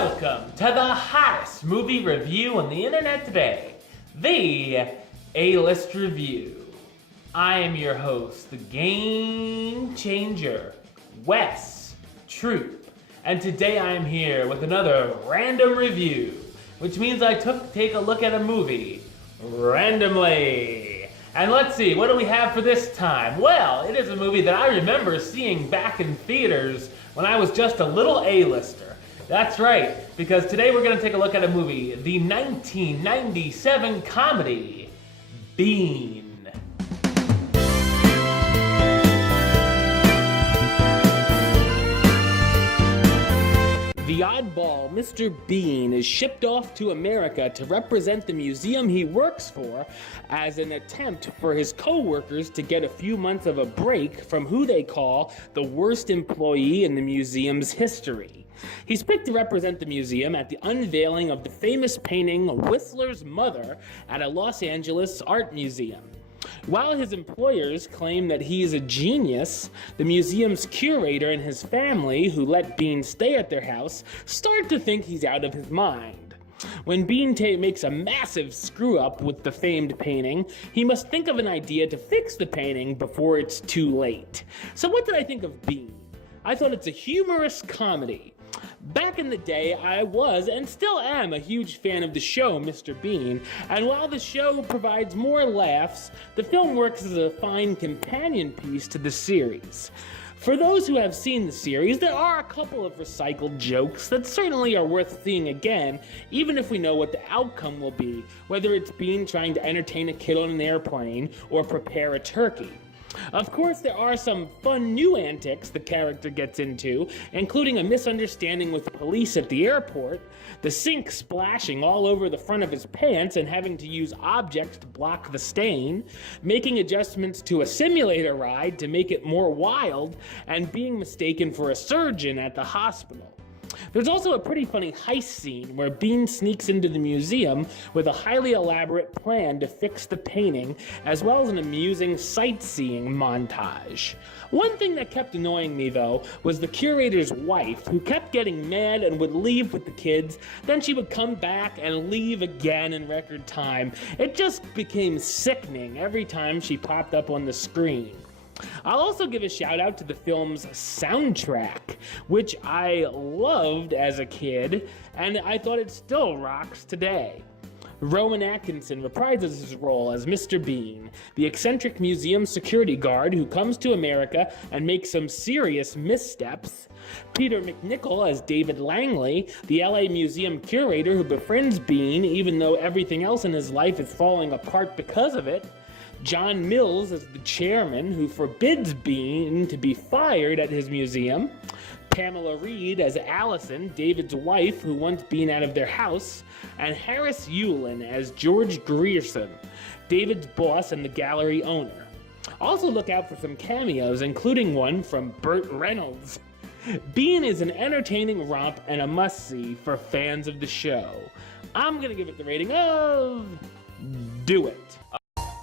Welcome to the hottest movie review on the internet today, the A-List Review. I am your host, the game changer, Wes Troop, and today I am here with another random review, which means I take a look at a movie randomly. And let's see, what do we have for this time? Well, it is a movie that I remember seeing back in theaters when I was just a little A-lister. That's right, because today we're going to take a look at a movie, the 1997 comedy, Bean. The oddball Mr. Bean is shipped off to America to represent the museum he works for as an attempt for his co-workers to get a few months of a break from who they call the worst employee in the museum's history. He's picked to represent the museum at the unveiling of the famous painting Whistler's Mother at a Los Angeles art museum. While his employers claim that he is a genius, the museum's curator and his family, who let Bean stay at their house, start to think he's out of his mind. When Bean makes a massive screw-up with the famed painting, he must think of an idea to fix the painting before it's too late. So what did I think of Bean? I thought it's a humorous comedy. Back in the day, I was, and still am, a huge fan of the show Mr. Bean, and while the show provides more laughs, the film works as a fine companion piece to the series. For those who have seen the series, there are a couple of recycled jokes that certainly are worth seeing again, even if we know what the outcome will be, whether it's Bean trying to entertain a kid on an airplane or prepare a turkey. Of course, there are some fun new antics the character gets into, including a misunderstanding with police at the airport, the sink splashing all over the front of his pants and having to use objects to block the stain, making adjustments to a simulator ride to make it more wild, and being mistaken for a surgeon at the hospital. There's also a pretty funny heist scene where Bean sneaks into the museum with a highly elaborate plan to fix the painting, as well as an amusing sightseeing montage. One thing that kept annoying me, though, was the curator's wife, who kept getting mad and would leave with the kids, then she would come back and leave again in record time. It just became sickening every time she popped up on the screen. I'll also give a shout out to the film's soundtrack, which I loved as a kid, and I thought it still rocks today. Rowan Atkinson reprises his role as Mr. Bean, the eccentric museum security guard who comes to America and makes some serious missteps. Peter MacNicol as David Langley, the LA Museum curator who befriends Bean even though everything else in his life is falling apart because of it. John Mills as the chairman who forbids Bean to be fired at his museum. Pamela Reed as Allison, David's wife who wants Bean out of their house. And Harris Yulin as George Grierson, David's boss and the gallery owner. Also look out for some cameos, including one from Burt Reynolds. Bean is an entertaining romp and a must-see for fans of the show. I'm gonna give it the rating of... do it.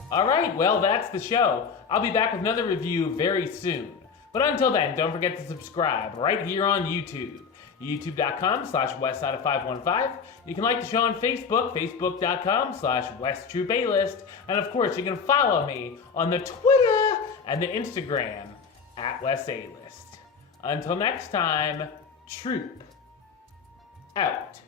Alright, well that's the show. I'll be back with another review very soon. But until then, don't forget to subscribe right here on YouTube. youtube.com/westside515. You can like the show on Facebook, facebook.com/WesTroopAlist. And of course, you can follow me on the Twitter and the Instagram @WesAlist. Until next time, Troop out.